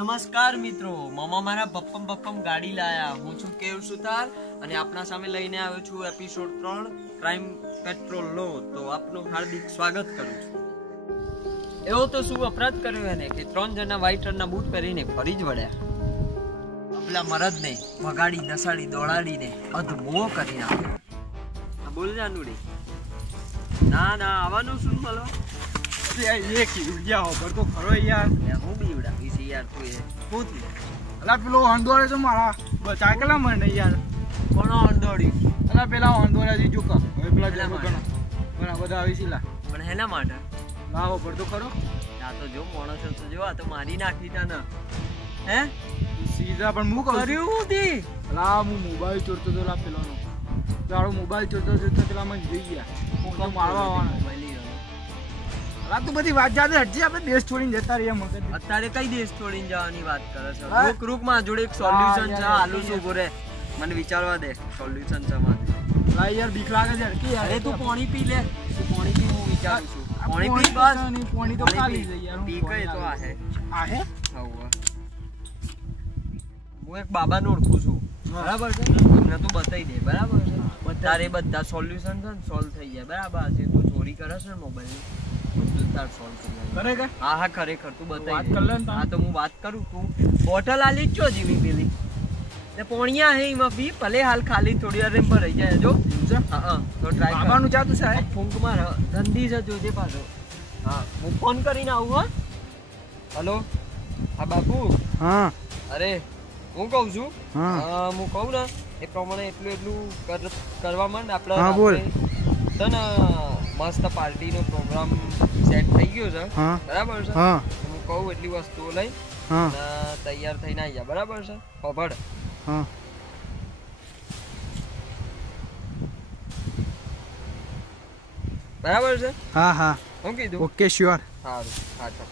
નમસ્કાર મિત્રો, મામા મારા બપ્પમ ગાડી લાયા. હું છું કેવ સુતાર અને આપના સામે લઈને આવ્યો છું એપિસોડ 3 ક્રાઇમ પેટ્રોલ નો. તો આપનું હાર્દિક સ્વાગત કરું છું. એવો તો શું અપરાધ કર્યો એને કે 3 જણા વ્હાઈટ રંગના બૂટ પહેરીને ફરી જ વળ્યા. પેલા મરદને ભગાડી નસાડી દોડાડીને અધમો કરી નાખ્યો. બોલ જાનુડી. ના આવવાનું શું મળો ये क्या होकर तो खरो यार હું બી ઉડાવી છે યાર. તું એ શું થયું? અલા પેલો હંડોળે તો મારા બચા કેલા મને યાર. કોનો હંડોળ્યું? અલા પેલા હંડોળ્યા થી જોકા હવે પેલા ઘણા બધા આવી છે પણ હેના માટે લાવો પર તો ખરો. આ તો જો માણસ તો જો આ તો મારી નાખી તા ને હે સીધા પણ હું કહું કર્યું હું દી. અલા હું મોબાઈલ ચોરતો તો લા પેલાનો તારો મોબાઈલ ચોરતો તો પેલા મને જોઈ ગયા હું તો મારવા આવવાનો મોબાઈલ. અલા તું બધી વાત જાતે હટજી આપણે દેશ છોડીને જતા રહીએ મગજ. અત્યારે કઈ દેશ છોડીને જવાની વાત કરે છે? રૂક માં જોડે એક સોલ્યુશન છે. આલુ શું બોરે મને વિચારવા દે. સોલ્યુશન છે મારે. લા યાર બીક લાગે છે કે યાર. અરે તું પાણી પી લે. તું પાણી પી, હું વિચારું છું. પાણી પી બસ. પાણી તો ખાલી છે યાર. પી કઈ તો આ હે હા હું એક બાબાને ઓળખું છું, બરાબર છે? તમને તું બતાવી દે, બરાબર છે? તારે બધા સોલ્યુશન છે ને સોલ્વ થઈ જાય, બરાબર છે? તું ચોરી કરે છે ને મોબાઈલ બધું તાર સોલ્વ થઈ જાય. ખરેખર? હા ખરેખર. તું બતાવી વાત દે. કર લે ને. હા તો હું વાત કરું. તું બોટલ આલી જ છો જીવી પેલી ને પોણિયા હે એમાં પી. ભલે હાલ ખાલી થોડી વાર ભરાઈ જાય જો. હા તો ટ્રાય કર. બાબાનું જાતું સાહેબ ફૂંક માર ધંધી છે જોજે પાછો. હા હું ફોન કરીને આવું. હા હલો. હા બાપુ. હા અરે હું કહું છું, હા હું કહું ને એ પ્રમાણે એટલું કરવા માંડ. આપણે હા બોલ. છે ને મસ્ત પાર્ટીનો પ્રોગ્રામ સેટ થઈ ગયો છે, બરાબર છે? હા હું કહું એટલી વસ્તુઓ લઈ હા તૈયાર થઈને આવી જા, બરાબર છે? ખબર? હા બરાબર છે? હા હા હું કીધું? Okay sure. સારું. હા ચાલ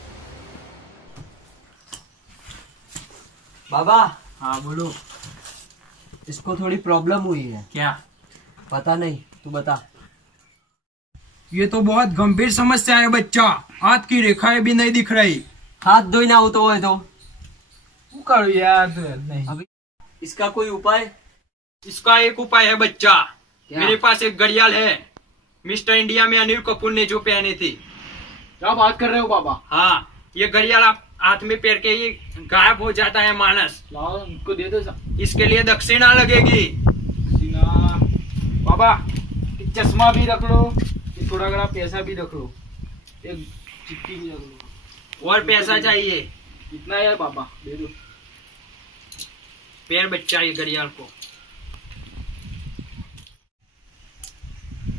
बाबा. हाँ बोलो. इसको थोड़ी प्रॉब्लम हुई है. क्या? पता नहीं, तू बता. ये तो बहुत गंभीर समस्या है बच्चा. हाथ की रेखाएं भी नहीं दिख रही. हाथ धोई ना होता है तो करो यार नहीं. अभी इसका कोई उपाय? इसका एक उपाय है बच्चा. क्या? मेरे पास एक घड़ियाल है, मिस्टर इंडिया में अनिल कपूर ने जो पहनी थी. क्या बात कर रहे हो बाबा? हाँ, ये घड़ियाल आप हाथ में पहन के ही गायब हो जाता है मानस. लाओ उनको दे दो. इसके लिए दक्षिणा लगेगी. बाबा एक चश्मा भी रख लो, थोड़ा घना पैसा भी रख लो, एक चिट्ठी भी रख लो. और पैसा चाहिए? कितना यार बाबा दे दो. पैर बच्चा ये घड़ियाल को.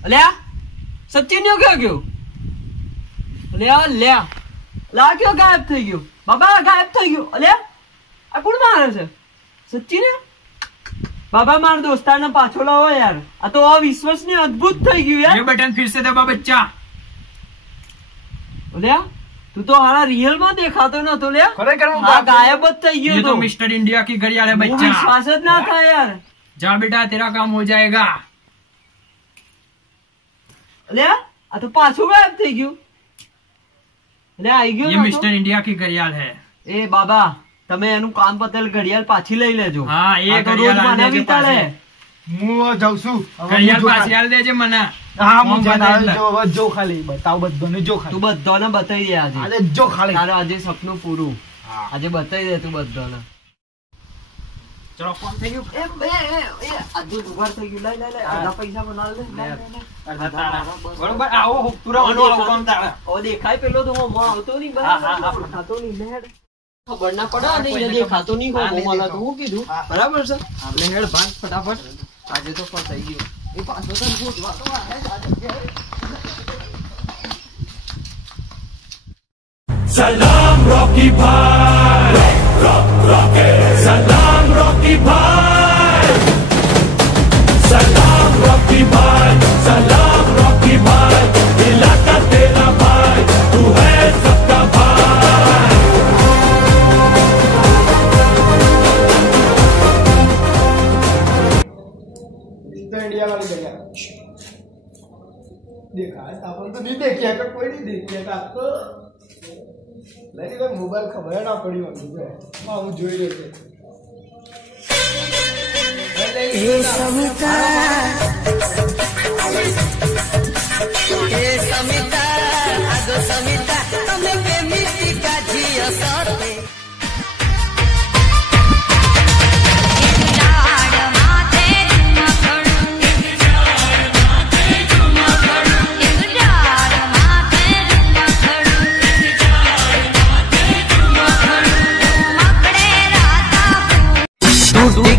अलिया सच्ची नहीं हो गया क्यों? अलिया લા ક્યો ગાયબ થઈ ગયો? બાબા ગાયબ થઈ ગયો. અલ્યા આ કોણ મારે છે? સચ્ચી ને? બાબા મારા દોસ્તારને પાછો લાવો યાર. આ તો અવિશ્વસનીય અદ્ભુત થઈ ગયું યાર. ये बटन फिर से दबा बच्चा. અલ્યા તું તો હારા રિયલ માં દેખાતો નતો લ્યા. ખરેખર હું હા ગાયબ જ થઈ ये ગયો तो તો. मिस्टर इंडिया की घड़ियाल है હું बच्चा. વિશ્વાસ જ ના થાય યાર. जा बेटा तेरा काम हो जाएगा. અલ્યા આ તો પાછો ગાયબ થઈ ગયું. અલ્યા આવી ગયો ये નતો? मिस्टर इंडिया की घड़ियाल है. એ બાબા તમે એનું કામ પતેલ ઘડિયાળ પાછી લઈ લેજો. હા એ આ તો રોજ ઘડિયાળ મને આલજે વિતાડે. પાછી. હું જાઉં છું. ઘડિયાળ પાછી આલ દેજે મને. હા હું ફોન જતા બદલ. જો ખાલી બતાવ બધાને જો તું ખાલી. બધાને બતાવી દે આજે. આજે જો ખાલી. તારું આજે સપનું પૂરું. હા. આજે બતાવી દે તું બધાને. ચલો ફોન થઈ ગયું. આજે દુબાર થઈ ગયું. લઈ અડધા પૈસા બનાવી લે. બરોબર આવો પુરાવાનો આવો કામ તારા. ઓ દેખાય પેલો તો હોમો આવતો નહીં. હા, હા, હા. બરાબર ખાતો નહીં. લેડ ખબર ના પડે અને એને દેખાતો નહીં હોમો મને તો હું કીધું. બરાબર છે? આપણે હેડ ભાગ ફટાફટ. આજે તો ફસાઈ ગયો. એ પાછો તો ગોતવા તો આવે આજે. सलाम रॉकी भाई, सलाम रॉकी भाई, सलाम रॉकी भाई, सलाम रॉकी भाई, इलाका तेरा भाई, तू है सबका भाई. इंडिया वाली जगह देखा है अपन तो नहीं देखिए, कोई नहीं देखिएगा. तो મોબાઈલ ખબર ના પડી મને હું જોઈ રહ્યો છે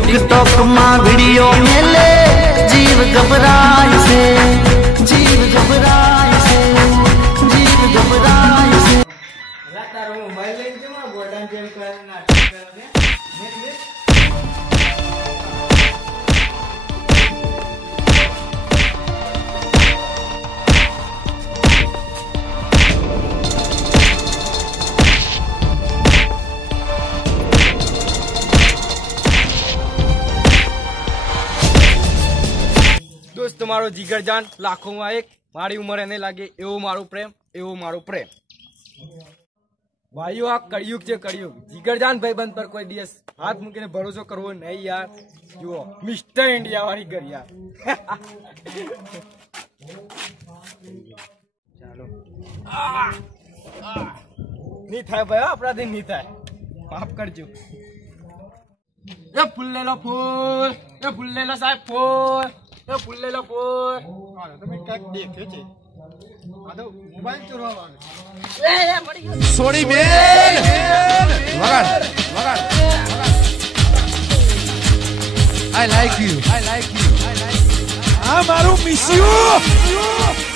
टिकटॉक में वीडियो मेले जीव घबराय से जीव घबराय से जीव घबराय से તારો મોબાઈલ લઈને જમા ગોડાન જેમ કરીને નાટક કરે ને દોસ્ત મારો જીગરજાન લાખોમાં એક મારી ઉંમર એને લાગે એવો મારો પ્રેમ ભાઈઓ આ કળિયુગ છે કળિયુગ જીગરજાન ભાઈબંધ પર કોઈ દિવસ હાથ મૂકીને ભરોસો કરવો નહીં યાર જુઓ મિસ્ટર ઇન્ડિયા વાળી ઘર યાર ચાલો નહીં થાય ભાઈ આપણાથી નહીં થાય માફ કરજો એ ફૂલ લેલો ફૂલ એ ફૂલ લેલો સાહેબ ફૂલ એ ફૂલ લેલો ફૂલ તમે કાંઈક દેખ્યો છે આ તો મોબાઈલ ચોરવાનો સોની બેન વગાડ I like you. આ મારું મિસ યુ